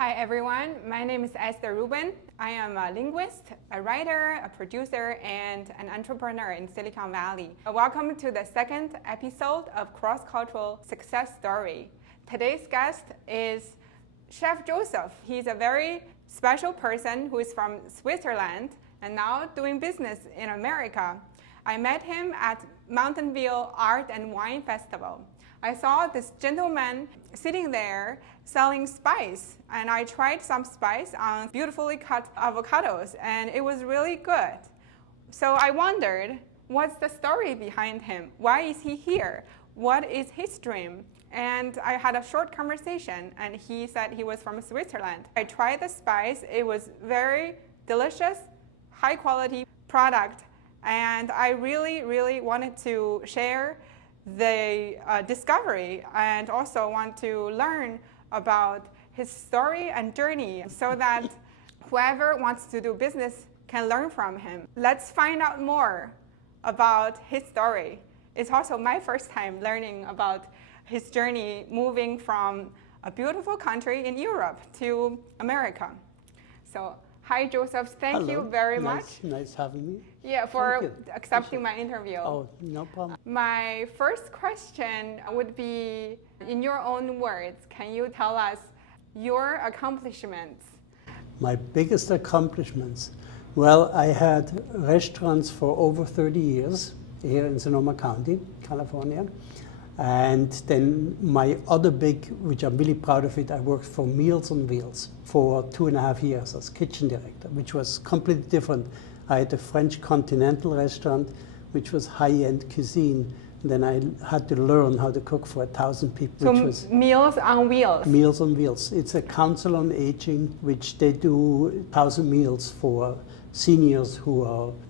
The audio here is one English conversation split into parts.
Hi everyone, my name is Esther Rubin. I am a linguist, a writer, a producer, and an entrepreneur in Silicon Valley. Welcome to the second episode of Cross-Cultural Success Story. Today's guest is Chef Josef. He's a very special person who is from Switzerland and now doing business in America. I met him at Mountain View Art and Wine Festival. I saw this gentleman sitting there selling spice, and I tried some spice on beautifully cut avocados, and it was really good. So I wondered, what's the story behind him? Why is he here? What is his dream? And I had a short conversation, and he said he was from Switzerland. I tried the spice. It was very delicious, high quality product, and I really wanted to share the discovery and also want to learn about his story and journey so that whoever wants to do business can learn from him. Let's find out more about his story. It's also my first time learning about his journey moving from a beautiful country in Europe to America. So, hi Joseph, thank you very much. Nice having me. Yeah, for accepting my interview. Oh, no problem. My first question would be, in your own words, can you tell us your accomplishments? My biggest accomplishments? Well, I had restaurants for over 30 years here in Sonoma County, California. And then my other big, which I'm really proud of it, I worked for Meals on Wheels for 2.5 years as kitchen director, which was completely different. I had a French continental restaurant, which was high-end cuisine. And then I had to learn how to cook for 1,000 people. So which was Meals on Wheels? Meals on Wheels. It's a council on aging, which they do 1,000 meals for seniors who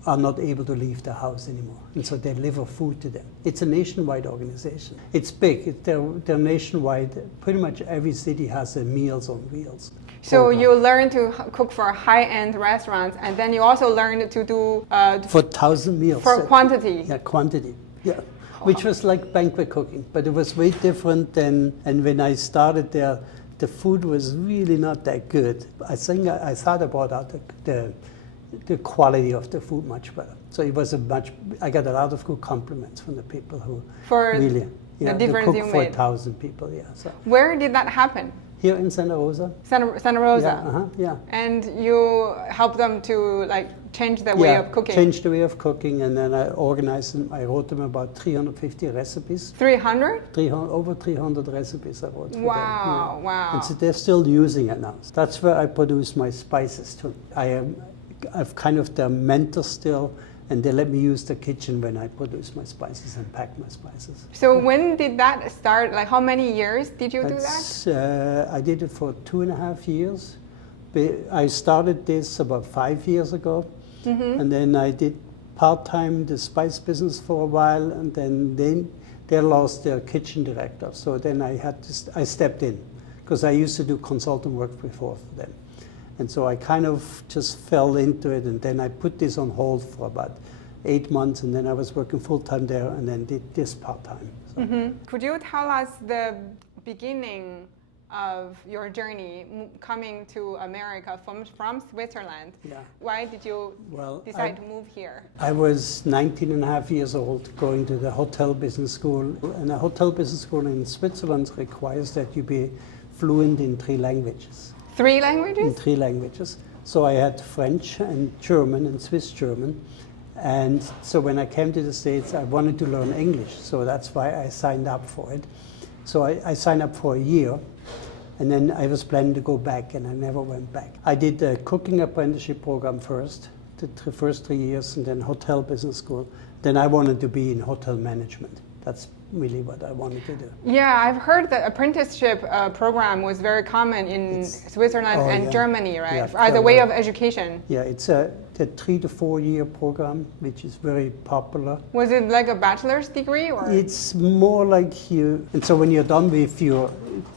are not able to leave the house anymore. And so they deliver food to them. It's a nationwide organization. It's big. They're nationwide. Pretty much every city has a Meals on Wheels. So you learn to cook for high-end restaurants, and then you also learn to do for 1,000 meals. For quantity. Yeah, quantity. Yeah. Which was like banquet cooking, but it was way different than. And when I started there, the food was really not that good. I think I thought about the quality of the food much better. So it was I got a lot of good compliments from the people who for really the difference cook you for made. 1,000 people. Yeah. So. Where did that happen? Here in Santa Rosa. Santa Rosa. Yeah. Yeah. And you helped them to change the way of cooking. Change the way of cooking, and then I organized them. I wrote them about 350 recipes. 300? Over 300 recipes I wrote for them. Wow, Yeah. wow. And so they're still using it now. That's where I produce my spices too. I've kind of their mentor still, and they let me use the kitchen when I produce my spices and pack my spices. So when did that start? How many years did you do that? I did it for 2.5 years. I started this about 5 years ago, and then I did part-time the spice business for a while, and then they lost their kitchen director. So then I stepped in, because I used to do consultant work before for them. And so I kind of just fell into it, and then I put this on hold for about 8 months, and then I was working full-time there, and then did this part-time. So. Could you tell us the beginning of your journey coming to America from Switzerland? Yeah. Why did you decide to move here? I was 19.5 years old, going to the hotel business school. And a hotel business school in Switzerland requires that you be fluent in 3 languages. 3 languages? In 3 languages. So I had French and German and Swiss German. And so when I came to the States, I wanted to learn English. So that's why I signed up for it. So I signed up for a year. And then I was planning to go back, and I never went back. I did a cooking apprenticeship program first, the first 3 years, and then hotel business school. Then I wanted to be in hotel management. That's really what I wanted to do. Yeah, I've heard that apprenticeship program was very common in Switzerland and Germany, right? Yeah, as a way of education. Yeah, it's a 3 to 4 year program, which is very popular. Was it like a bachelor's degree, or? It's more like and so when you're done with your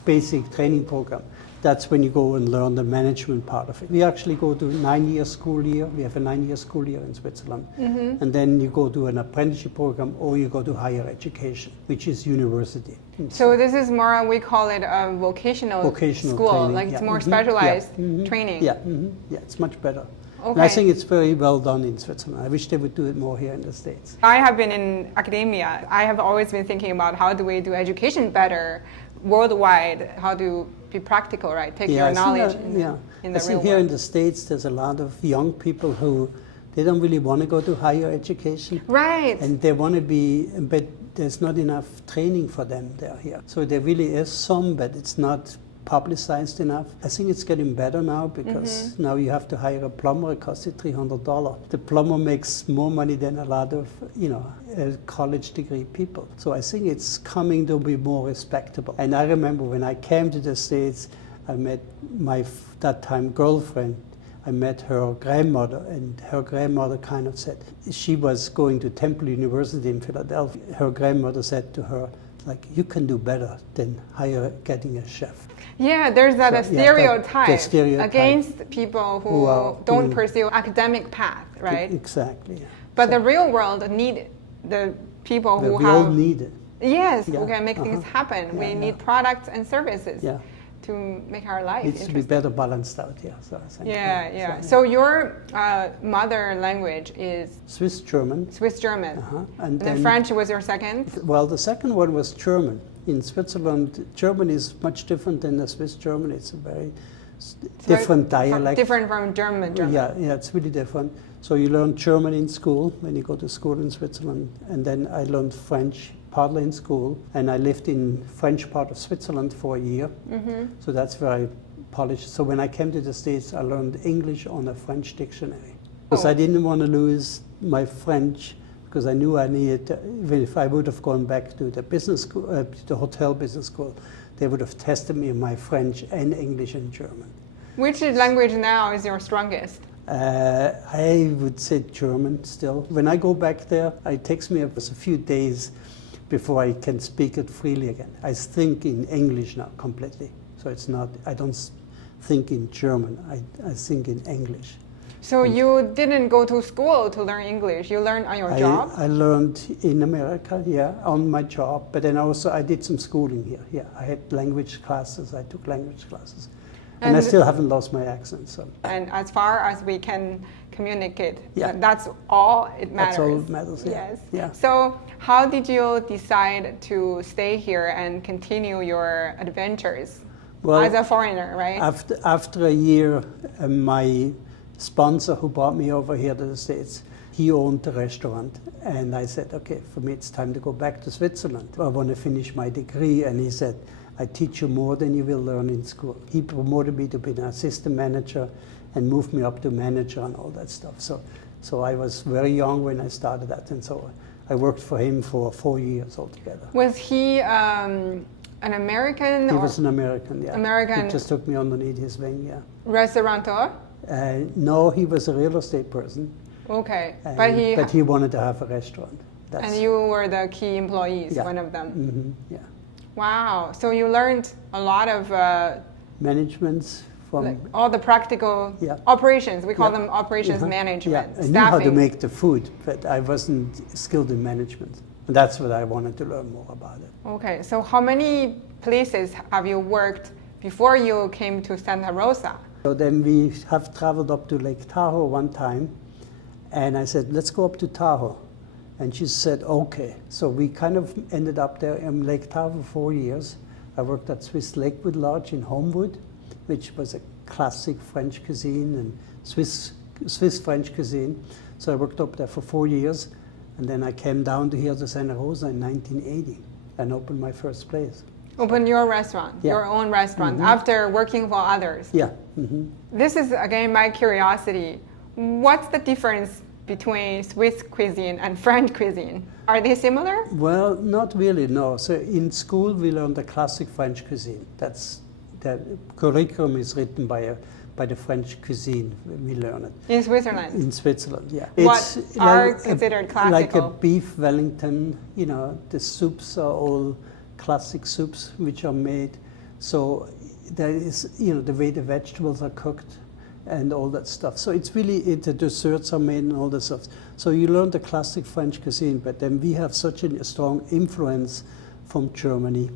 basic training program, that's when you go and learn the management part of it. We actually go to a 9-year school year. We have a 9-year school year in Switzerland. And then you go to an apprenticeship program or you go to higher education, which is university. So this is more, we call it a vocational school, training, like it's more specialized Yeah, training. Yeah, it's much better. Okay. And I think it's very well done in Switzerland. I wish they would do it more here in the States. I have been in academia. I have always been thinking about how do we do education better worldwide, how to be practical, right? Take your knowledge in the real I think here world. in the States, there's a lot of young people who, they don't really want to go to higher education. Right. And they want to be, but there's not enough training for them there here. So there really is some, but it's not publicized enough. I think it's getting better now because now you have to hire a plumber. It costs you $300. The plumber makes more money than a lot of, college degree people. So I think it's coming to be more respectable. And I remember when I came to the States, I met my that time girlfriend. I met her grandmother, and her grandmother kind of said, she was going to Temple University in Philadelphia. Her grandmother said to her, like, you can do better than getting a chef. Yeah, there's that stereotype against people who don't pursue academic path, right? Exactly. Yeah. But the real world need the people who we all need it. Yes, who can make things happen. We need products and services to make our life needs to be better balanced out, So I think, So your mother language is Swiss German. Swiss German. And then French was your second? Well, the second one was German. In Switzerland, German is much different than the Swiss German. It's a very different dialect. Different from German. Yeah, it's really different. So you learn German in school when you go to school in Switzerland, and then I learned French partly in school, and I lived in French part of Switzerland for a year. So that's very polished. So when I came to the States, I learned English on a French dictionary because I didn't want to lose my French. Because I knew I needed, even if I would have gone back to the business school, the hotel business school, they would have tested me in my French and English and German. Which language now is your strongest? I would say German still. When I go back there, it takes me a few days before I can speak it freely again. I think in English now completely. So it's not, I don't think in German, I think in English. So you didn't go to school to learn English, you learned on your job? I learned in America, on my job, but then also I did some schooling here. I had language classes, I took language classes. And I still haven't lost my accent. So. And as far as we can communicate, that's all it matters. That's all it matters, Yes. Yeah. So how did you decide to stay here and continue your adventures as a foreigner, right? After a year, my sponsor who brought me over here to the States, he owned a restaurant, and I said, okay, for me it's time to go back to Switzerland. I want to finish my degree, and he said, I teach you more than you will learn in school. He promoted me to be an assistant manager and moved me up to manager and all that stuff. So I was very young when I started that, and so I worked for him for 4 years altogether. Was he an American? He was an American, yeah. American. He just took me underneath his wing, yeah. Restaurateur? No, he was a real estate person. Okay, but he wanted to have a restaurant. And you were the key employees, one of them. Yeah. Wow, so you learned a lot of managements from all the practical operations. We call them operations management. Yeah, I knew how to make the food, but I wasn't skilled in management. And that's what I wanted to learn more about it. Okay, so how many places have you worked before you came to Santa Rosa? So then we have traveled up to Lake Tahoe one time, and I said, let's go up to Tahoe. And she said, okay. So we kind of ended up there in Lake Tahoe for 4 years. I worked at Swiss Lakewood Lodge in Homewood, which was a classic French cuisine and Swiss French cuisine. So I worked up there for 4 years, and then I came down to here to Santa Rosa in 1980 and opened my first place. Open your restaurant, your own restaurant, after working for others. Yeah. This is, again, my curiosity. What's the difference between Swiss cuisine and French cuisine? Are they similar? Well, not really, no. So in school, we learned the classic French cuisine. The curriculum is written by the French cuisine. We learn it. In Switzerland? In Switzerland, yeah. What are considered classical? Like a beef Wellington, the soups are all classic soups which are made. So there is, the way the vegetables are cooked and all that stuff. So it's really, the desserts are made and all that stuff. So you learn the classic French cuisine, but then we have such a strong influence from Germany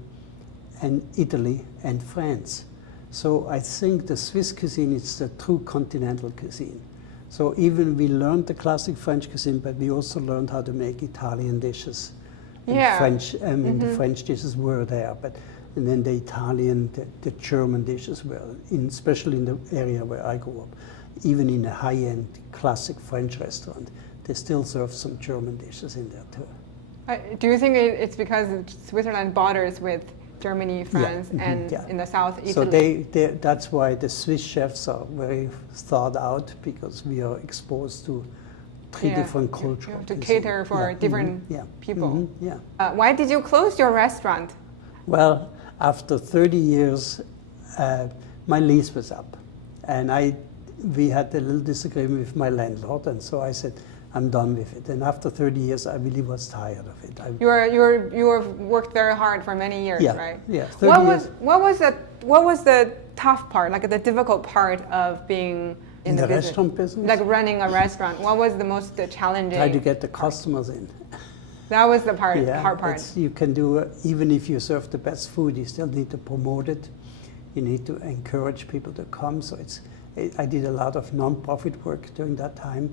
and Italy and France. So I think the Swiss cuisine is the true continental cuisine. So even we learned the classic French cuisine, but we also learned how to make Italian dishes. Yeah. French, the French dishes were there, and then the Italian, the German dishes were, especially in the area where I grew up. Even in a high-end classic French restaurant, they still serve some German dishes in there too. Do you think it's because Switzerland borders with Germany, France, and in the south, Italy? So that's why the Swiss chefs are very thought out, because we are exposed to three different cultures. You have to cater for different people. Why did you close your restaurant? Well, after 30 years, my lease was up, and we had a little disagreement with my landlord, and so I said, I'm done with it. And after 30 years, I really was tired of it. You worked very hard for many years, right? Yeah. What was the tough part, like the difficult part of being in the restaurant business? Like running a restaurant. What was the most challenging? Try to get the customers in. That was the hard part. You can do, even if you serve the best food, you still need to promote it. You need to encourage people to come. So I did a lot of non-profit work during that time.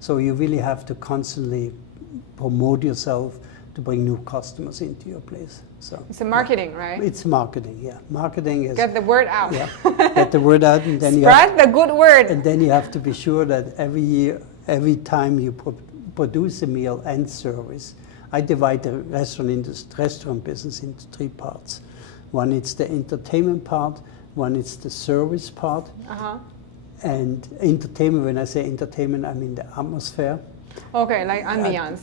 So you really have to constantly promote yourself to bring new customers into your place. So it's marketing, right? It's marketing, yeah. Marketing is get the word out. Yeah, get the word out, and then spread the good word. And then you have to be sure that every time you produce a meal and service. I divide the restaurant business into three parts. One is the entertainment part. One is the service part. And entertainment, when I say entertainment, I mean the atmosphere. Okay, like ambience.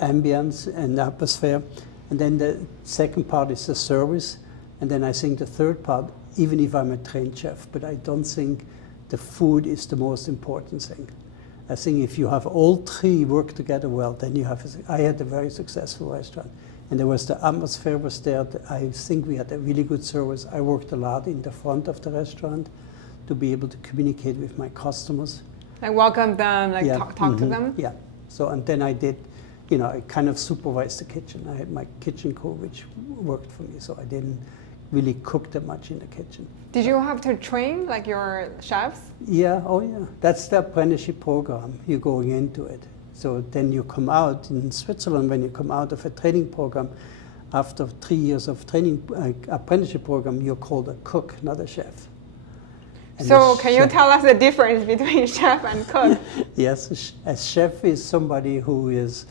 Ambience and atmosphere. And then the second part is the service. And then I think the third part, even if I'm a trained chef, but I don't think the food is the most important thing. I think if you have all three work together well, then you have. I had a very successful restaurant, and the atmosphere was there. I think we had a really good service. I worked a lot in the front of the restaurant to be able to communicate with my customers. Like welcome them, like talk to them? Yeah. So, and then I did, I kind of supervised the kitchen. I had my kitchen crew, which worked for me, so I didn't really cook that much in the kitchen. Did you have to train, like, your chefs? Yeah, That's the apprenticeship program. You're going into it. So then you come out in Switzerland, when you come out of a training program, after 3 years of training apprenticeship program, you're called a cook, not a chef. And so can you tell us the difference between chef and cook? Yes, a chef is somebody who is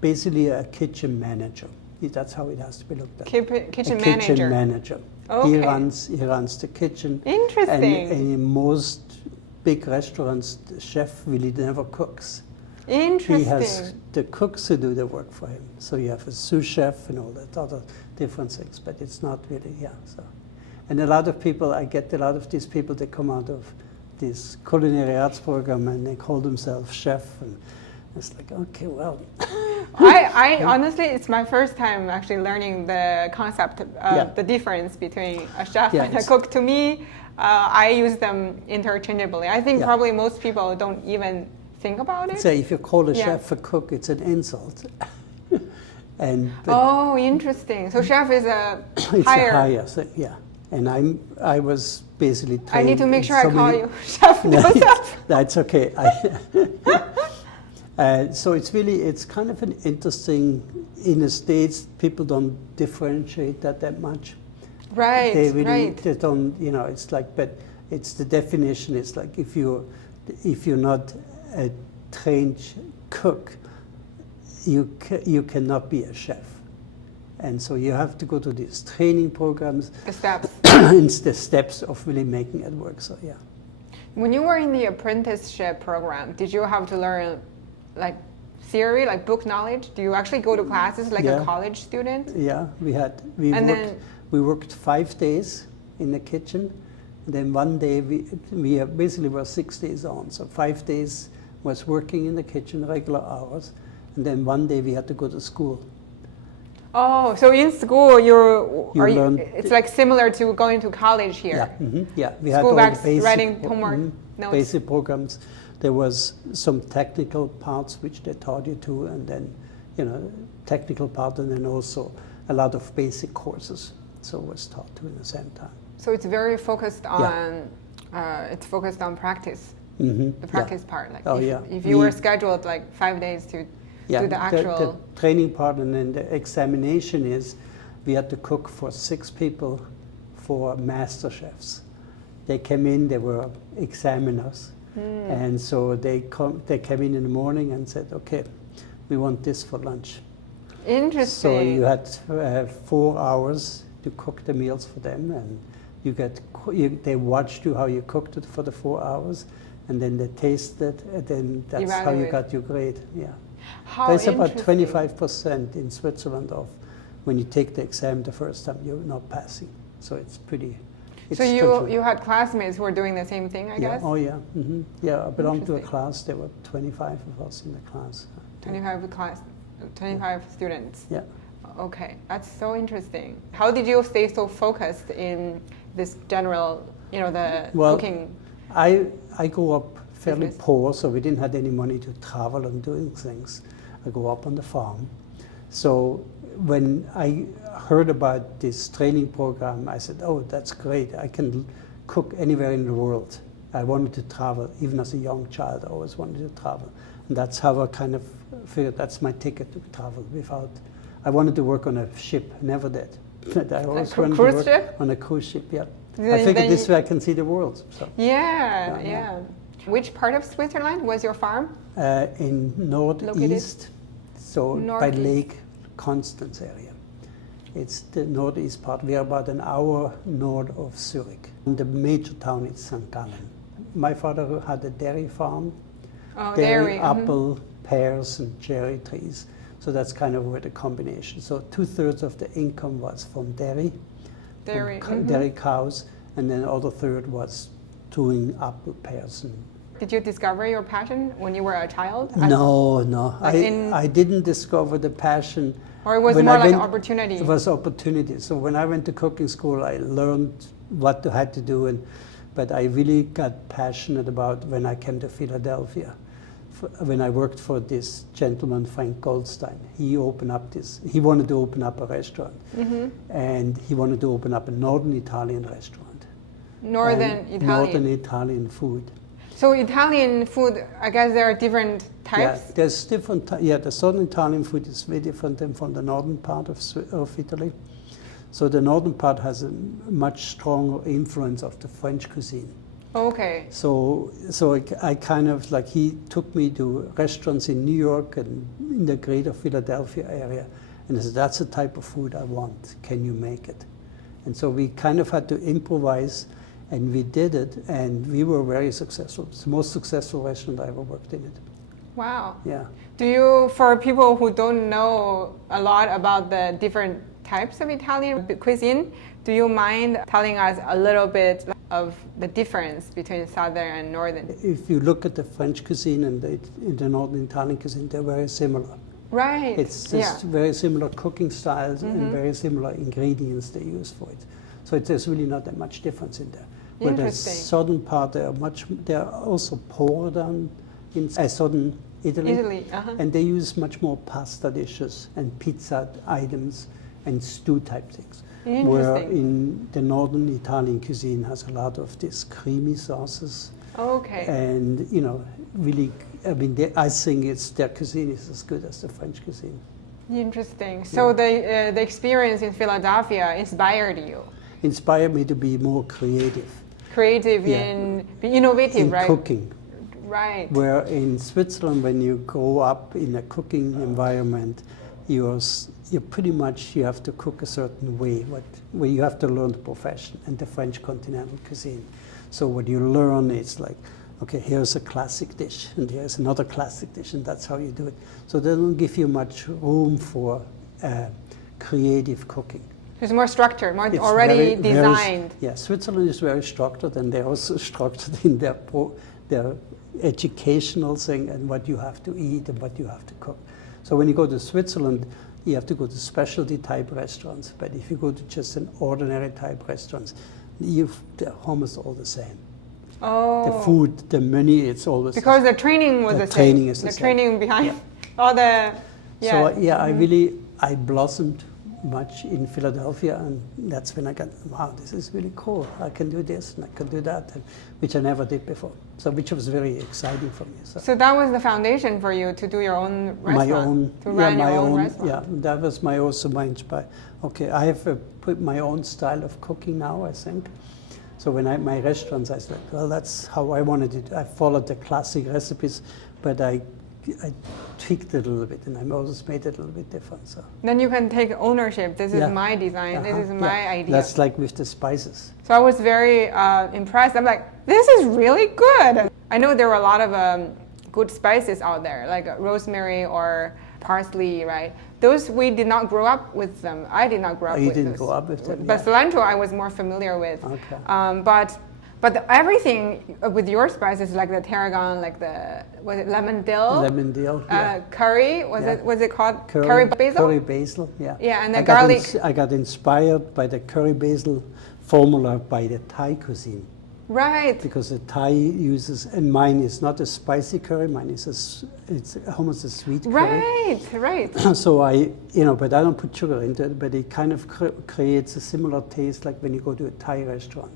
basically a kitchen manager. That's how it has to be looked at. Kitchen manager. Kitchen manager. Okay. He runs the kitchen. Interesting. And in most big restaurants, the chef really never cooks. Interesting. He has the cooks who do the work for him. So you have a sous chef and all that other different things, but it's not really, so. And a lot of people, I get a lot of these people, they come out of this culinary arts program and they call themselves chef, and it's like, okay, well. I honestly, it's my first time actually learning the concept of the difference between a chef and a cook. To me, I use them interchangeably. I think probably most people don't even think about it. So if you call a chef a cook, it's an insult. Interesting. So chef is a it's higher. A higher thing, yeah. And I was basically trained. I need to make sure I call you Chef Josef. That's okay. So it's kind of an interesting, in the States, people don't differentiate that much. Right, They don't, it's like, but it's the definition, it's like if you're not a trained cook, you cannot be a chef. And so you have to go to these training programs. The steps. It's the steps of really making it work, so yeah. When you were in the apprenticeship program, did you have to learn like theory, like book knowledge? Do you actually go to classes like a college student? Yeah, we worked 5 days in the kitchen, and then one day we basically were 6 days on. So 5 days was working in the kitchen, regular hours, and then one day we had to go to school. Oh, so in school learn it's like similar to going to college here. Yeah, yeah. We School had all backs, the basic, writing homework notes. basic programs. There was some technical parts which they taught you to, and then, technical part, and then also a lot of basic courses. So it was taught to in the same time. So it's very focused on practice. The practice part. Like if you were scheduled like 5 days to do the actual the training part, and then the examination is we had to cook for 6 people for master chefs. They came in, they were examiners, and so they came in the morning and said, okay, we want this for lunch. Interesting. So you had 4 hours to cook the meals for them, and they watched you how you cooked it for the 4 hours, and then they tasted, and then that's how you got your grade. Yeah. There's about 25% in Switzerland of when you take the exam the first time, you're not passing. So it's pretty. So you had classmates who were doing the same thing, I guess? Oh yeah. Yeah, I belonged to a class. There were 25 of us in the class. 25 students. Yeah. Okay, that's so interesting. How did you stay so focused in this general, cooking? I grew up fairly poor, so we didn't have any money to travel and doing things. I grew up on the farm. So when I heard about this training program, I said, oh, that's great. I can cook anywhere in the world. I wanted to travel. Even as a young child, I always wanted to travel. And that's how I kind of figured that's my ticket to travel without. I wanted to work on a ship, never did. But I always wanted to work on a cruise ship, yeah. I figured this way I can see the world. So. Yeah. Which part of Switzerland was your farm? In northeast, so by Lake Constance area. It's the northeast part. We are about an hour north of Zurich. And the major town is St. Gallen. My father had a dairy farm. Dairy, apple, pears, and cherry trees. So that's kind of where the combination. So 2/3 of the income was from dairy cows, and then the other third was doing apple, pears. Did you discover your passion when you were a child? No. I didn't discover the passion. Or it was more like an opportunity? It was opportunity. So when I went to cooking school, I learned what I had to do, but I really got passionate about when I came to Philadelphia. When I worked for this gentleman, Frank Goldstein, he wanted to open up a restaurant. And he wanted to open up a Northern Italian restaurant. Northern Italian food. So Italian food, I guess there are different types? Yeah, there's different. The Southern Italian food is very different than from the northern part of Italy. So the northern part has a much stronger influence of the French cuisine. Okay. So I kind of he took me to restaurants in New York and in the greater Philadelphia area, and he said, that's the type of food I want. Can you make it? And so we kind of had to improvise, and we did it, and we were very successful. It's the most successful restaurant I ever worked in it. Wow. Yeah. For people who don't know a lot about the different types of Italian cuisine, do you mind telling us a little bit of the difference between southern and northern? If you look at the French cuisine and the northern Italian cuisine, they're very similar. Right. It's just very similar cooking styles and very similar ingredients they use for it. So there's really not that much difference in there. But the southern part, they are also poorer than in southern Italy. And they use much more pasta dishes and pizza items and stew type things. Where in the northern Italian cuisine has a lot of these creamy sauces. Okay. And really, I think their cuisine is as good as the French cuisine. Interesting. So the experience in Philadelphia inspired you? Inspired me to be more creative. Be innovative, right? Cooking. Right. Where in Switzerland, when you grow up in a cooking environment, you have to cook a certain way, where you have to learn the profession and the French continental cuisine. So what you learn is like, okay, here's a classic dish, and here's another classic dish, and that's how you do it. So they don't give you much room for creative cooking. It's more structured, already designed. Switzerland is very structured, and they're also structured in their educational thing and what you have to eat and what you have to cook. So when you go to Switzerland, you have to go to specialty type restaurants. But if you go to just an ordinary type restaurants, they're almost all the same. Oh. The food, the menu, it's always because the training was the same. Training is the training behind Yeah. all the. Yeah. So I blossomed much in Philadelphia, and that's when I got, wow, this is really cool. I can do this and I can do that, which I never did before. So which was very exciting for me. So that was the foundation for you to do your own restaurant, run your own restaurant. Yeah, that was my inspiration. Okay, I have put my own style of cooking now, I think. So when my restaurants, I said, well, that's how I wanted it. I followed the classic recipes, but I tweaked it a little bit, and I always made it a little bit different. So then you can take ownership. This is my design. This is my idea. That's like with the spices. So I was very impressed. I'm like, this is really good. I know there are a lot of good spices out there, like rosemary or parsley, right? Those we did not grow up with them. I did not grow up with them. You didn't grow up with them. But cilantro I was more familiar with. Okay. But everything with your spices, like the tarragon, like was it lemon dill? Lemon dill. Yeah. Curry, was it called curry basil? Curry basil, yeah. Yeah, and the garlic. I got inspired by the curry basil formula by the Thai cuisine. Right. Because the Thai uses, and mine is not a spicy curry, mine is it's almost a sweet curry. Right. So but I don't put sugar into it, but it kind of creates a similar taste like when you go to a Thai restaurant.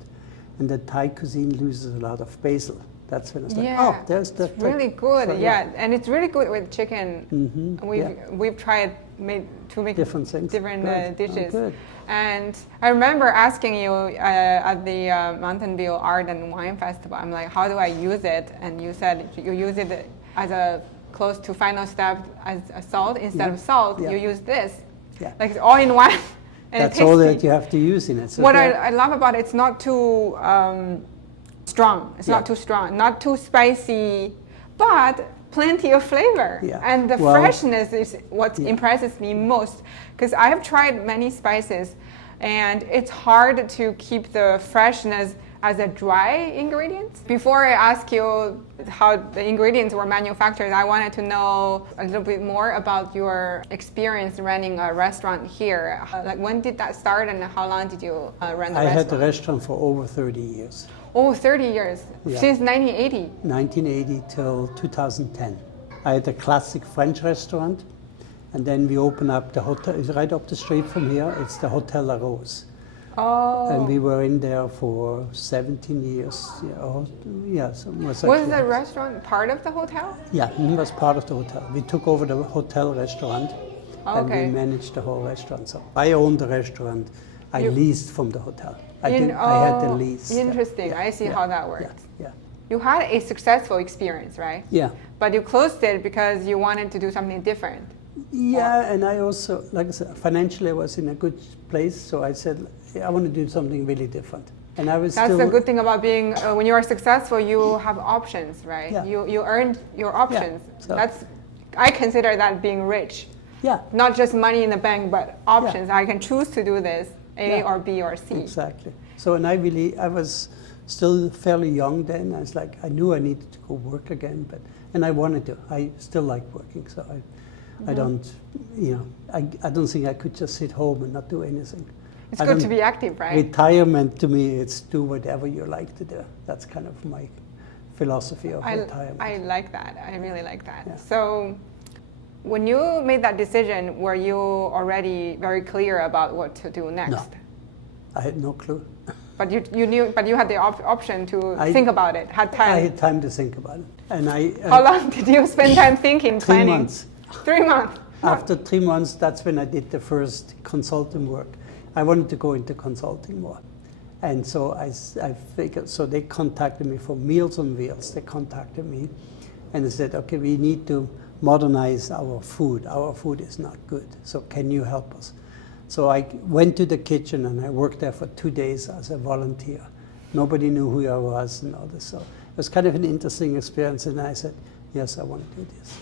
And the Thai cuisine loses a lot of basil. That's when it's like, oh, there's the. It's really good, and it's really good with chicken. Mm-hmm. We've tried to make different things, dishes. Oh, good. And I remember asking you at the Mountain View Art and Wine Festival. I'm like, how do I use it? And you said you use it as a close to final step as a salt instead of salt. You use this, like it's all in one. And that's all that you have to use in it. So what I love about it, it's not too strong. It's not too strong, not too spicy, but plenty of flavor. Yeah. And the freshness is what impresses me most. Because I have tried many spices, and it's hard to keep the freshness as a dry ingredient. Before I ask you how the ingredients were manufactured, I wanted to know a little bit more about your experience running a restaurant here. Like when did that start and how long did you run the restaurant? I had the restaurant for over 30 years. Oh, 30 years, since 1980? 1980 till 2010. I had a classic French restaurant, and then we opened up the hotel, it's right up the street from here, it's the Hotel La Rose. Oh. And we were in there for 17 years. So was the restaurant part of the hotel? Yeah, it was part of the hotel. We took over the hotel restaurant and we managed the whole restaurant. So I owned the restaurant. I leased from the hotel. I had the lease. Interesting. I see how that works. Yeah. You had a successful experience, right? Yeah. But you closed it because you wanted to do something different. Yeah, and I also, like I said, financially I was in a good place, so I said, I want to do something really different. And I was That's the good thing about being, when you are successful, you have options, right? Yeah. You earned your options. Yeah. I consider that being rich. Yeah. Not just money in the bank, but options. I can choose to do this, A or B or C. Exactly. So, and I was still fairly young then. I was like, I knew I needed to go work again, and I wanted to. I still like working, so I don't think I could just sit home and not do anything. It's good to be active, right? Retirement to me, it's do whatever you like to do. That's kind of my philosophy of retirement. I like that. I really like that. Yeah. So when you made that decision, were you already very clear about what to do next? No, I had no clue. But you knew. But you had the option to think about it. Had time. I had time to think about it, and How long did you spend time thinking, planning? 3 months. 3 months. After 3 months, that's when I did the first consulting work. I wanted to go into consulting more. And so I figured, so they contacted me for Meals on Wheels. They contacted me and they said, okay, we need to modernize our food. Our food is not good. So can you help us? So I went to the kitchen and I worked there for 2 days as a volunteer. Nobody knew who I was and all this. So it was kind of an interesting experience. And I said, yes, I want to do this.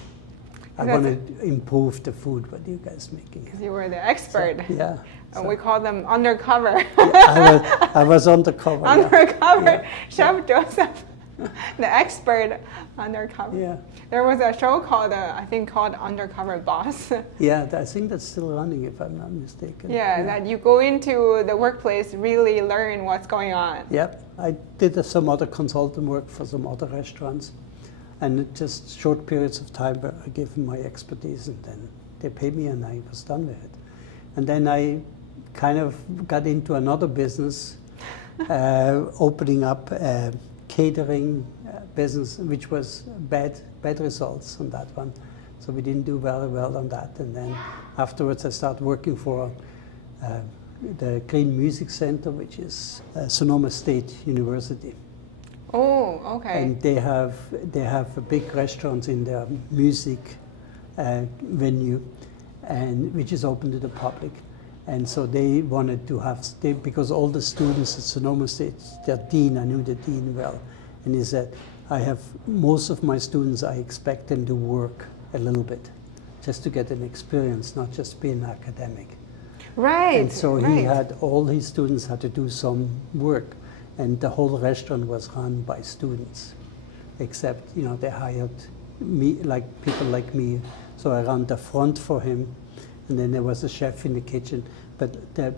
I want to improve the food what you guys making. Because you were the expert. So, yeah. And we call them undercover. I was undercover. Undercover Chef Josef. The expert undercover. Yeah. There was a show called, I think, called Undercover Boss. Yeah, I think that's still running, if I'm not mistaken. Yeah, that you go into the workplace, really learn what's going on. Yep. I did some other consultant work for some other restaurants, and just short periods of time where I gave them my expertise, and then they paid me, and I was done with it. And then I kind of got into another business, opening up a catering business, which was bad results on that one. So we didn't do very well on that. And then afterwards I started working for the Green Music Center, which is Sonoma State University. Oh, okay. And they have a big restaurant in their music venue, and which is open to the public. And so they wanted to have, because all the students at Sonoma State, their dean, I knew the dean well, and he said, I have most of my students, I expect them to work a little bit, just to get an experience, not just be an academic. Right. And so he had, all his students had to do some work, and the whole restaurant was run by students, except, they hired me, like people like me. So I ran the front for him, and then there was a chef in the kitchen, but the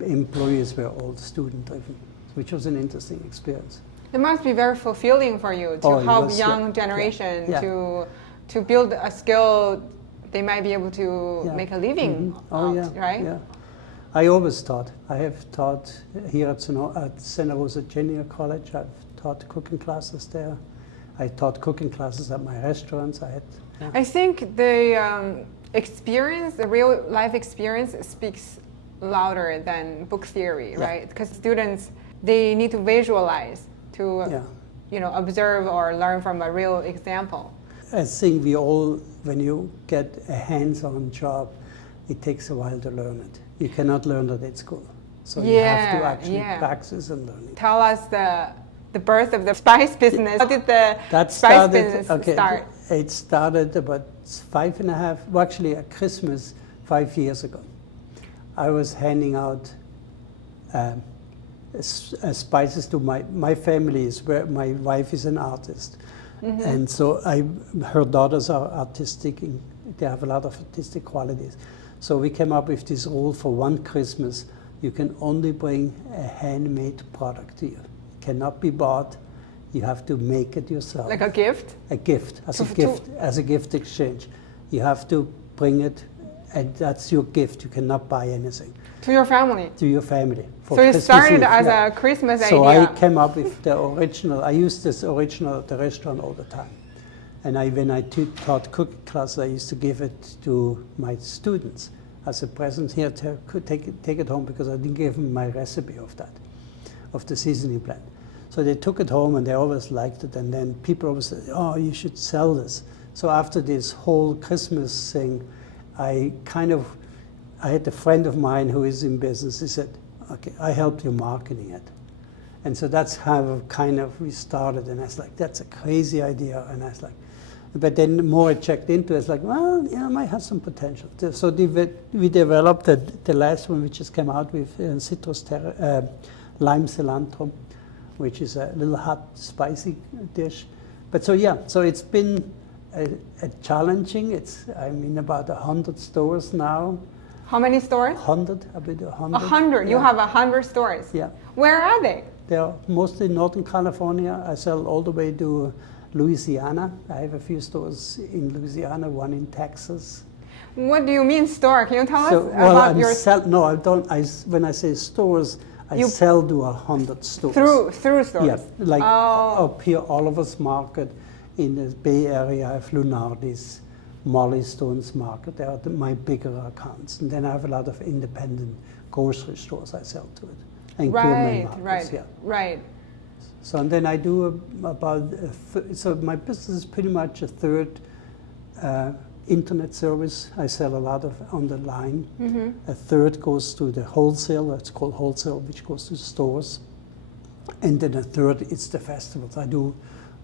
employees were all student-driven, which was an interesting experience. It must be very fulfilling for you to help young generation to build a skill they might be able to make a living right? Yeah. I always taught. I have taught here at Santa Rosa Junior College. I've taught cooking classes there. I taught cooking classes at my restaurants. I think the experience, the real life experience speaks louder than book theory, right? Because students, they need to visualize to observe or learn from a real example. I think we all, when you get a hands-on job, it takes a while to learn it. You cannot learn it at school. So you have to actually practice and learn it. Tell us the birth of the spice business. How did the spice business start? It started about 5.5, well, actually at Christmas 5 years ago. I was handing out spices to my family, is where my wife is an artist. Mm-hmm. And so her daughters are artistic, and they have a lot of artistic qualities. So we came up with this rule: for one Christmas, you can only bring a handmade product to you. It cannot be bought. You have to make it yourself. Like a gift? A gift, as a gift exchange. You have to bring it, and that's your gift. You cannot buy anything. To your family? To your family. So it started as a Christmas idea. So I came up with the original. I used this original at the restaurant all the time. And when I taught cooking class, I used to give it to my students as a present. Here, could take it home, because I didn't give them my recipe of the seasoning blend. So they took it home, and they always liked it. And then people always said, "Oh, you should sell this." So after this whole Christmas thing, I had a friend of mine who is in business. He said, "Okay, I helped you marketing it." And so that's how we started. And I was like, "That's a crazy idea." And I was like, but then the more I checked into it, it's like, well, it might have some potential. So we developed the last one, which just came out with citrus lime cilantro, which is a little hot, spicy dish. But so it's been a challenging. I'm in about 100 stores now. How many stores? 100. I believe 100. 100. You have 100 stores. Yeah. Where are they? They're mostly in Northern California. I sell all the way to Louisiana. I have a few stores in Louisiana, one in Texas. What do you mean store? Can you tell us about your... No, I don't. When I say stores, I sell to 100 stores. Through stores? Yeah, like up here, Oliver's Market in the Bay Area. I have Lunardi's, Molly Stone's Market. They are my bigger accounts. And then I have a lot of independent grocery stores I sell to it. And gourmet markets, right. So and then I do so my business is pretty much a third internet service. I sell a lot of on the line. Mm-hmm. A third goes to the wholesale. It's called wholesale, which goes to stores. And then a third, it's the festivals. I do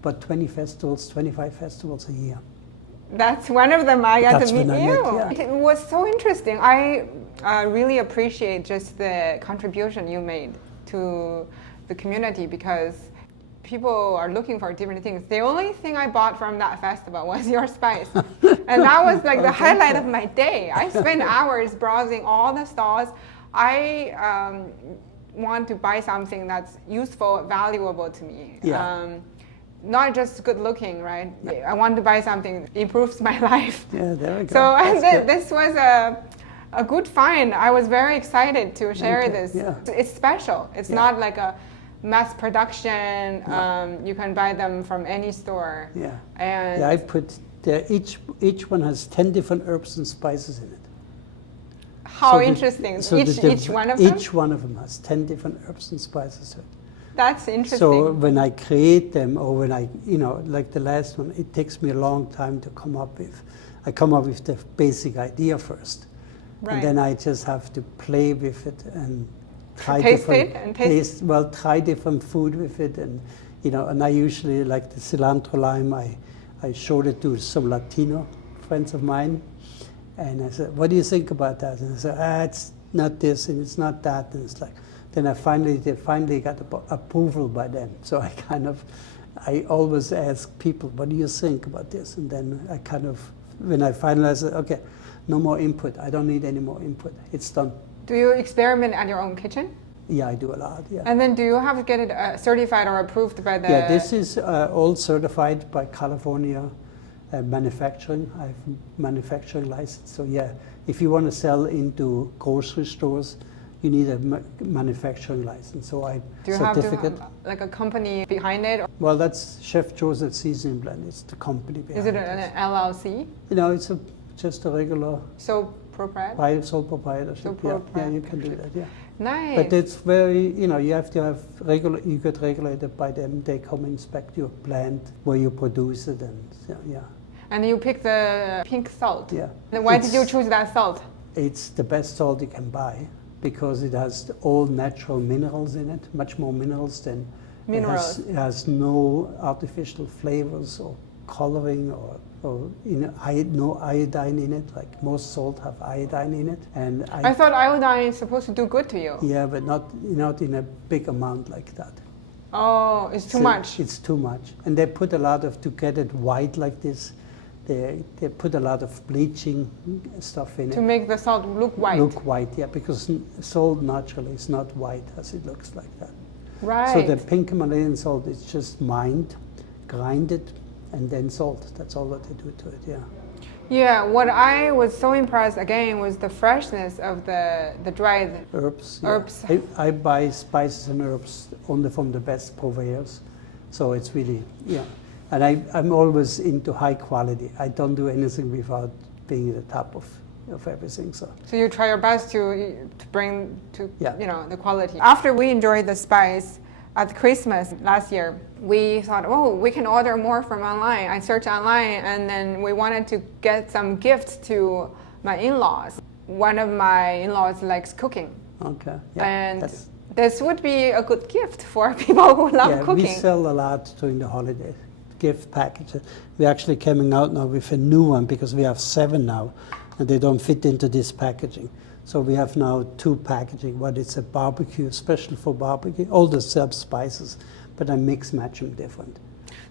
about 25 festivals a year. That's one of them. I got to meet you. It was so interesting. I really appreciate just the contribution you made to the community, because people are looking for different things. The only thing I bought from that festival was your spice. And that was like the highlight of my day. I spent hours browsing all the stalls. I want to buy something that's useful, valuable to me. Yeah. Not just good looking, right? I want to buy something that improves my life. Yeah, there we go. So this was a good find. I was very excited to share this. Yeah. It's special. It's not like a mass production. You can buy them from any store. Yeah. And I put there, each one has 10 different herbs and spices in it. How interesting. Each one of them? Each one of them has 10 different herbs and spices in it. That's interesting. So when I create them, or when I, like the last one, it takes me a long time to come up with. I come up with the basic idea first. Right. And then I just have to play with it and try try different food with it, and and I usually like the cilantro lime. I showed it to some Latino friends of mine, and I said, "What do you think about that?" And I said, "It's not this and it's not that," and it's like. Then they finally got approval by them. So I always ask people, "What do you think about this?" And then when I finalize it, okay, no more input. I don't need any more input. It's done. Do you experiment at your own kitchen? Yeah, I do a lot, yeah. And then do you have to get it certified or approved by the... Yeah, this is all certified by California manufacturing. I have manufacturing license. So yeah, if you want to sell into grocery stores, you need a manufacturing license. So do you have to have like a company behind it? Well, that's Chef Josef Seasoning Blend. It's the company behind it. Is it an LLC? It's just a regular sole proprietorship. Sole proprietorship. Yeah, you can do that. Yeah. Nice. But it's very, you have to have you get regulated by them. They come inspect your plant where you produce it, and yeah. And you pick the pink salt. Yeah. Then why did you choose that salt? It's the best salt you can buy because it has all natural minerals in it, much more minerals than minerals. It has no artificial flavors or coloring or no iodine in it. Like most salt have iodine in it, and I thought iodine is supposed to do good to you. Yeah, but not in a big amount like that. Oh, it's too much. It's too much, and they put a lot of to get it white like this. They put a lot of bleaching stuff in it to make the salt look white. Look white, yeah, because salt naturally is not white as it looks like that. Right. So the pink Himalayan salt is just mined, grinded, and then salt. That's all that they do to it, yeah. Yeah, what I was so impressed again was the freshness of the dried herbs. Yeah. Herbs. I buy spices and herbs only from the best purveyors, so it's really, yeah. And I'm always into high quality. I don't do anything without being at the top of everything. So you try your best to bring to yeah. The quality. After we enjoyed the spice at Christmas last year, we thought, oh, we can order more from online. I searched online, and then we wanted to get some gifts to my in-laws. One of my in-laws likes cooking. Okay. Yeah, and this would be a good gift for people who love cooking. We sell a lot during the holidays. Gift packages. We're actually coming out now with a new one because we have 7 now, and they don't fit into this packaging. So we have now 2 packaging. One is a barbecue, special for barbecue, all the sub spices, but I mix match them different.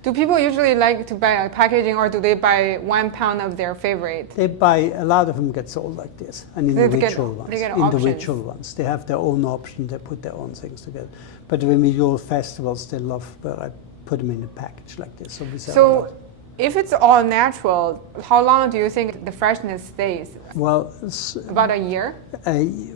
Do people usually like to buy a packaging, or do they buy 1 pound of their favorite? They buy, a lot of them get sold like this, and individual ones. They get individual ones. They have their own option, they put their own things together. But when we go festivals, they love where I put them in a package like this. So if it's all natural, how long do you think the freshness stays? Well, about a year?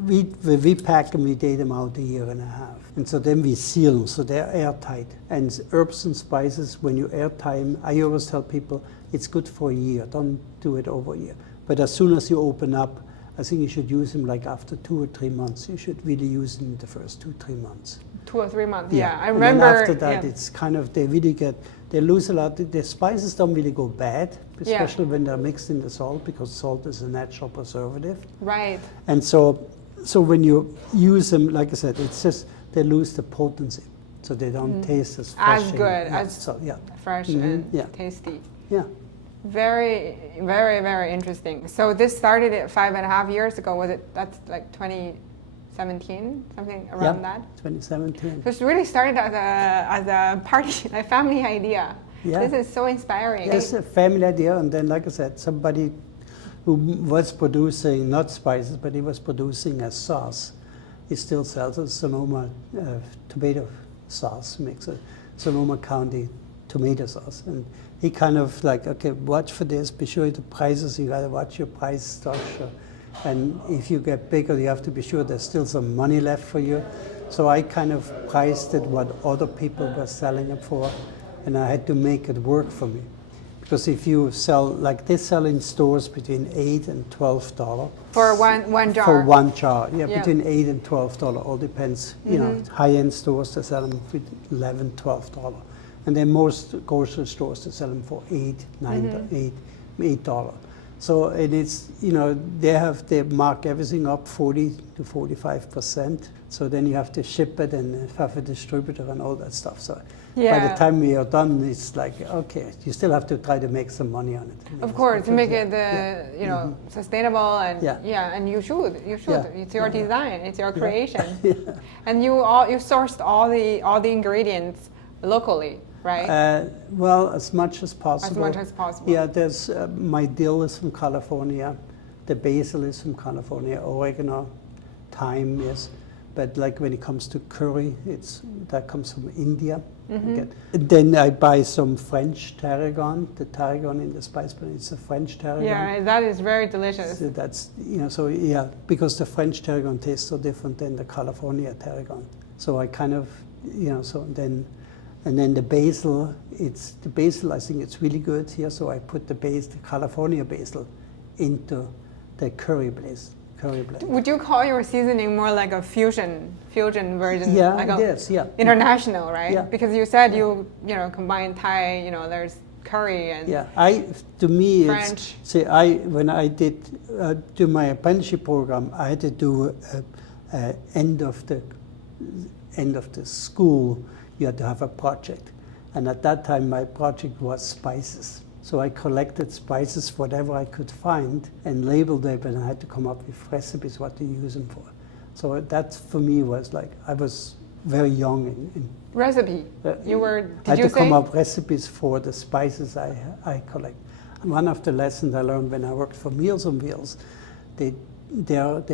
We pack them, we date them out a year and a half. And so then we seal them, so they're airtight. And herbs and spices, when you airtight them, I always tell people, it's good for a year, don't do it over a year. But as soon as you open up, I think you should use them like after 2 or 3 months. You should really use them the first 2-3 months. 2 or 3 months, yeah. I and remember. Then after that, it's kind of, they lose a lot. The spices don't really go bad, especially when they're mixed in the salt, because salt is a natural preservative. Right. And so when you use them, like I said, it's just, they lose the potency. So they don't taste as fresh. As good, fresh and tasty. Yeah. Very, very, very interesting. So this started 5.5 years ago. Was it? That's like 2017. 2017, something around that. 2017. So it really started as a party, a family idea. Yeah. This is so inspiring. It's a family idea, and then, like I said, somebody who was producing not spices, but he was producing a sauce. He still sells a Sonoma tomato sauce, makes a Sonoma County tomato sauce, and he kind of like, okay, watch for this, be sure the prices, you gotta watch your price structure, and if you get bigger, you have to be sure there's still some money left for you. So I kind of priced it what other people were selling it for, and I had to make it work for me. Because if you sell, like they sell in stores between $8 and $12. For one jar? For one jar, yeah, between $8 and $12, all depends. You know, high-end stores, they sell them for $11, $12. And then most grocery stores, they sell them for $8. So it is, you know, they mark everything up 40 to 45%. So then you have to ship it and have a distributor and all that stuff. So by the time we are done, it's like, okay, you still have to try to make some money on it. Of course, to make it, you know, sustainable and and you should. Yeah. It's your design, it's your creation, and you sourced all the ingredients locally, right? Well, as much as possible. As much as possible. Yeah, there's my dill is from California, the basil is from California, oregano, thyme, yes. But like when it comes to curry, that comes from India. And then I buy some French tarragon. The tarragon in the spice blend, it's a French tarragon. Yeah, that is very delicious. So that's, you know, because the French tarragon tastes so different than the California tarragon. So I kind of, you know, and then the basil, I think it's really good here. So I put the California basil into the curry blend. Would you call your seasoning more like a fusion version? Yeah, like yes, yeah. International, right? Yeah. Because you said you combine Thai, you know, there's curry and to me French. When I did do my apprenticeship program, I had to do end of the school. You had to have a project, and at that time my project was spices. So I collected spices, whatever I could find, and labeled them, and I had to come up with recipes what to use them for. So that for me was like, I was very young. Recipe? I had to come up recipes for the spices I collect. And one of the lessons I learned when I worked for Meals on Wheels, they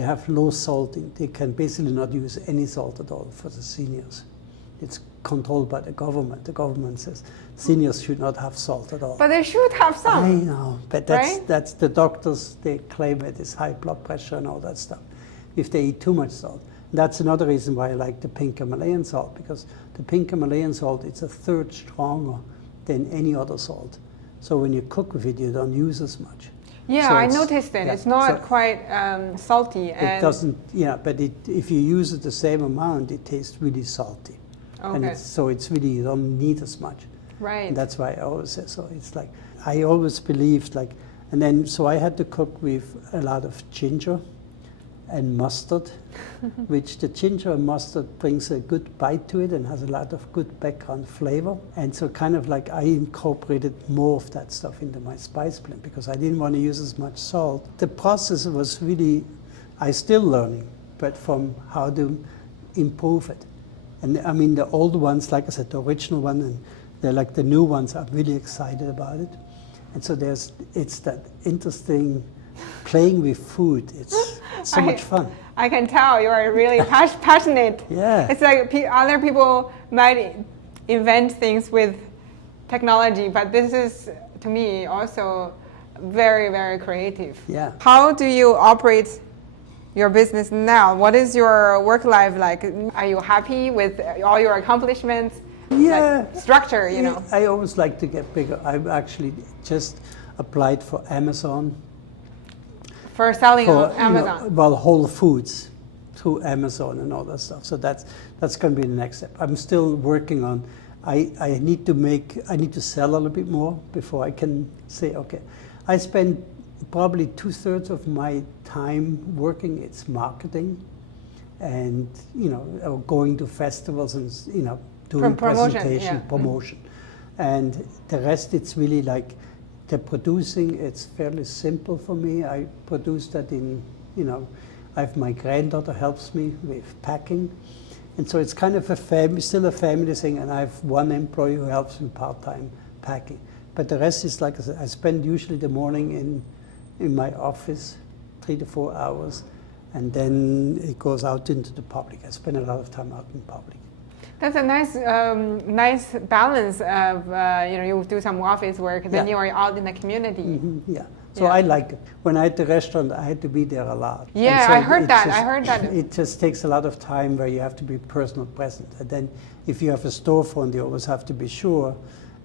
have low salting. They can basically not use any salt at all for the seniors. It's controlled by the government. The government says seniors should not have salt at all. But they should have some. I know, but that's the doctors, they claim it is high blood pressure and all that stuff if they eat too much salt. That's another reason why I like the pink Himalayan salt, because the pink Himalayan salt, it's a third stronger than any other salt. So when you cook with it, you don't use as much. Yeah, so I noticed it. It's not quite salty. It doesn't, but if you use it the same amount, it tastes really salty. Okay. And so it's really, you don't need as much. Right. And that's why I always say, so it's like, I always believed like, and then, so I had to cook with a lot of ginger and mustard, which the ginger and mustard brings a good bite to it and has a lot of good background flavor. And so kind of like I incorporated more of that stuff into my spice blend because I didn't want to use as much salt. The process was really, I still learning, but from how to improve it. And I mean, the old ones, like I said, the original one, and they're like the new ones, I'm really excited about it. And so it's that interesting playing with food. It's so much fun. I can tell you are really passionate. Yeah. It's like other people might invent things with technology, but this is, to me, also very, very creative. Yeah. How do you operate your business now? What is your work life like? Are you happy with all your accomplishments? Yeah. Like structure, you know. I always like to get bigger. I've actually just applied for Amazon. For selling on Amazon? Whole Foods through Amazon and all that stuff. So that's going to be the next step. I'm still working on, I need to sell a little bit more before I can say, okay. I spend probably 2/3 of my time working, it's marketing and, going to festivals and, doing presentation, promotion. And the rest, it's really like the producing, it's fairly simple for me. I produce that in, I have my granddaughter helps me with packing. And so it's kind of still a family thing, and I have one employee who helps me part-time packing. But the rest is, like I said, I spend usually the morning in my office, 3 to 4 hours, and then it goes out into the public. I spend a lot of time out in public. That's a nice balance of, you do some office work, then you are out in the community. Mm-hmm, yeah. So I like it. When I had the restaurant, I had to be there a lot. Yeah, so I heard that. It just takes a lot of time where you have to be personal present. And then if you have a storefront, you always have to be sure.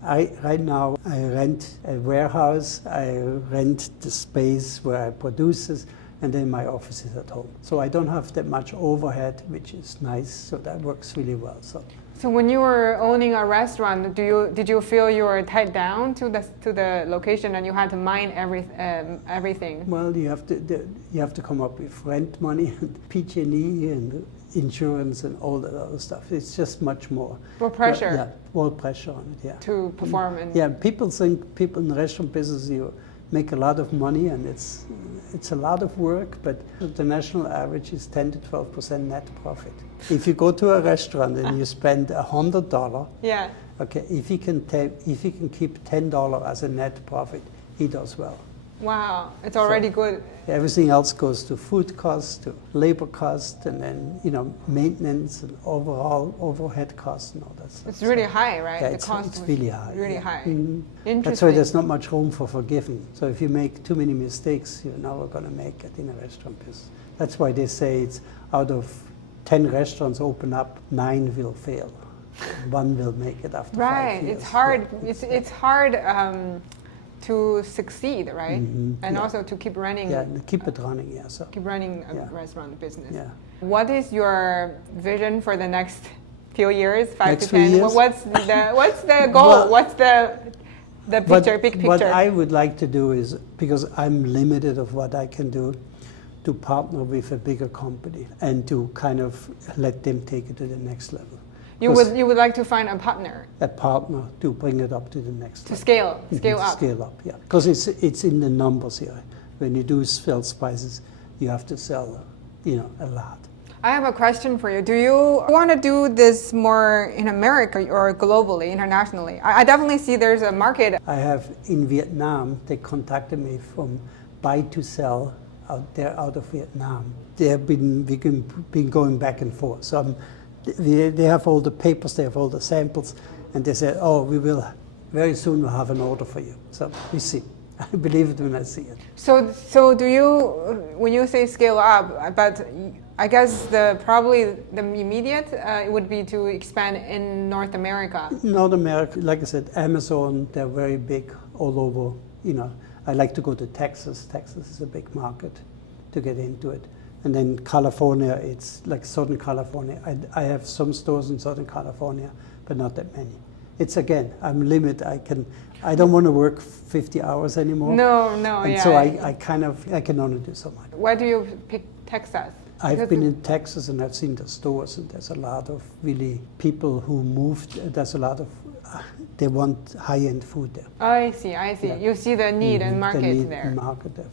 Right now, I rent a warehouse, I rent the space where I produce this, and then my office is at home. So I don't have that much overhead, which is nice. So that works really well. So when you were owning a restaurant, did you feel you were tied down to the location and you had to mind everything? Well, you have to come up with rent money and PG&E and insurance and all that other stuff. It's just much more. More pressure. Yeah, more pressure on it. Yeah. To perform. Yeah, people think people in the restaurant business you make a lot of money and it's a lot of work, but the national average is 10 to 12% net profit. If you go to a restaurant and you spend $100, yeah. Okay, if he can keep $10 as a net profit, he does well. Wow, it's already good. Everything else goes to food costs, to labor costs, and then maintenance and overall overhead costs and all that stuff. It's really high, right? Yeah, the cost it's really high. Really high. Mm-hmm. Interesting. That's why there's not much room for forgiving. So if you make too many mistakes, you're never going to make it in a restaurant business. That's why they say it's out of 10 restaurants open up, 9 will fail. 1 will make it after 5 years. It's hard. Yeah. It's hard to succeed, right? Mm-hmm. And also to keep running. Yeah, keep it running. Yeah. So keep running a restaurant business. Yeah. What is your vision for the next few years? 5 to 10. Years? What's the goal? Well, what's the picture? Big picture. What I would like to do is, because I'm limited of what I can do, to partner with a bigger company and to kind of let them take it to the next level. You would like to find a partner. A partner to bring it up to the next level. Scale up. Scale up, yeah. Because it's in the numbers here. When you do sell spices, you have to sell, a lot. I have a question for you. Do you want to do this more in America or globally, internationally? I definitely see there's a market. I have in Vietnam, they contacted me from buy to sell out of Vietnam. We've been going back and forth. So they have all the papers, they have all the samples, and they said, we will, very soon we'll have an order for you. So we see. I believe it when I see it. So do you, when you say scale up, but I guess probably the immediate would be to expand in North America. North America, like I said, Amazon, they're very big all over. I like to go to Texas. Texas is a big market to get into it. And then California, it's like Southern California. I have some stores in Southern California, but not that many. It's again, I'm limited. I don't want to work 50 hours anymore. No, and yeah. so I can only do so much. Why do you pick Texas? I've been in Texas and I've seen the stores, and there's a lot of really people who moved. There's a lot of, they want high-end food there. I see. Yeah. You see the need and market there. Market there.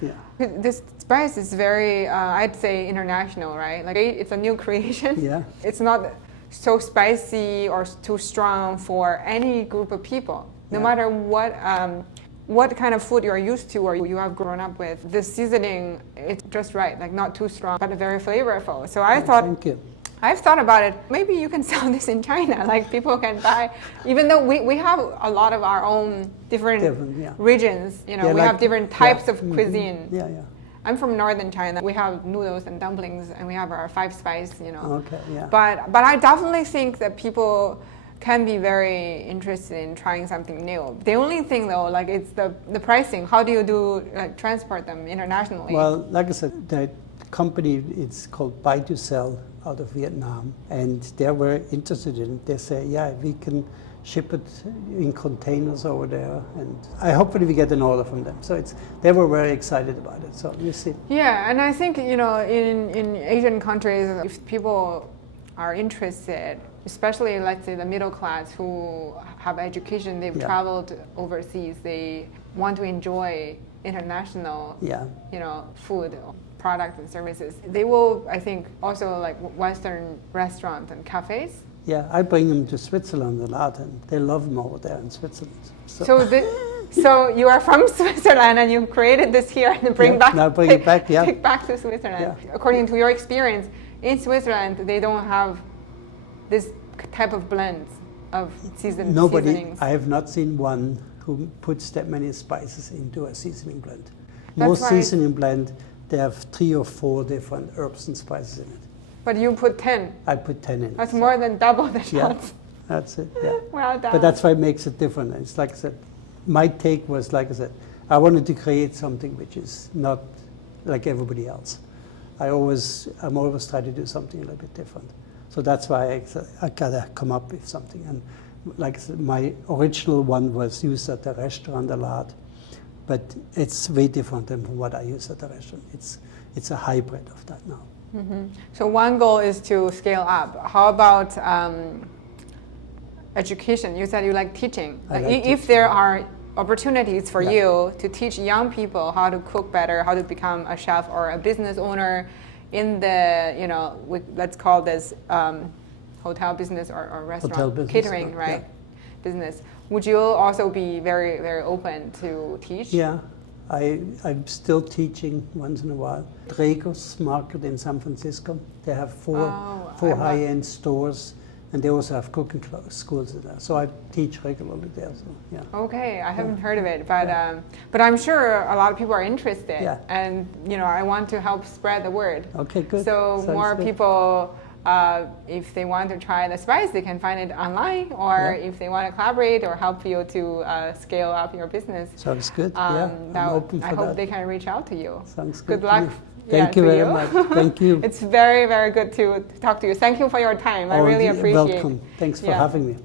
Yeah. This spice is very, I'd say, international, right? Like it's a new creation. Yeah. It's not so spicy or too strong for any group of people, no matter what kind of food you're used to or you have grown up with. This seasoning, it's just right, like not too strong, but very flavorful. So I thought, thank you. I've thought about it. Maybe you can sell this in China, like people can buy, even though we have a lot of our own different regions, we have different types of cuisine. Yeah. I'm from northern China. We have noodles and dumplings, and we have our 5 spice, Okay, yeah. But I definitely think that people can be very interested in trying something new. The only thing though, like it's the pricing. How do you transport them internationally? Well, like I said, the company, it's called Buy to Sell out of Vietnam, and they were interested in it. They say, we can ship it in containers over there, and hopefully we get an order from them. So they were very excited about it. So we'll see. Yeah, and I think in Asian countries, if people are interested, especially let's say the middle class who have education, they've traveled overseas, they want to enjoy international, food. products and services. They will, I think, also like Western restaurants and cafes. Yeah, I bring them to Switzerland a lot, and they love them over there in Switzerland. So you are from Switzerland, and you created this here and bring back. Now bring it back, yeah. Take back to Switzerland. Yeah. According to your experience in Switzerland, they don't have this type of blends of seasonings. I have not seen one who puts that many spices into a seasoning blend. That's Most right. seasoning blend, they have 3 or 4 different herbs and spices in it. But you put 10. I put 10 in. That's more than double the shots. That's it, yeah. Well done. But that's why it makes it different. It's like I said, my take was, like I said, I wanted to create something which is not like everybody else. I'm always trying to do something a little bit different. So that's why I gotta come up with something. And like I said, my original one was used at the restaurant a lot, but it's way different than what I use at the restaurant. It's a hybrid of that now. Mm-hmm. So one goal is to scale up. How about education? You said you like teaching. If there are opportunities for you to teach young people how to cook better, how to become a chef or a business owner in the, let's call this hotel business or restaurant business, catering, right? Business. Would you also be very, very open to teach? Yeah. I'm still teaching once in a while. Draeger's Market in San Francisco. They have four high-end stores, and they also have cooking schools there. So I teach regularly there. So, yeah. Okay, I haven't heard of it, but I'm sure a lot of people are interested. Yeah. And I want to help spread the word. Okay, good. So Sounds more good. people, if they want to try the spice, they can find it online, or if they want to collaborate or help you to scale up your business. Sounds good. I'm open for I hope that. they can reach out to you. Sounds good. Good luck. Thank you very much. Thank you. It's very, very good to talk to you. Thank you for your time. I really appreciate it. Welcome. Thanks for having me.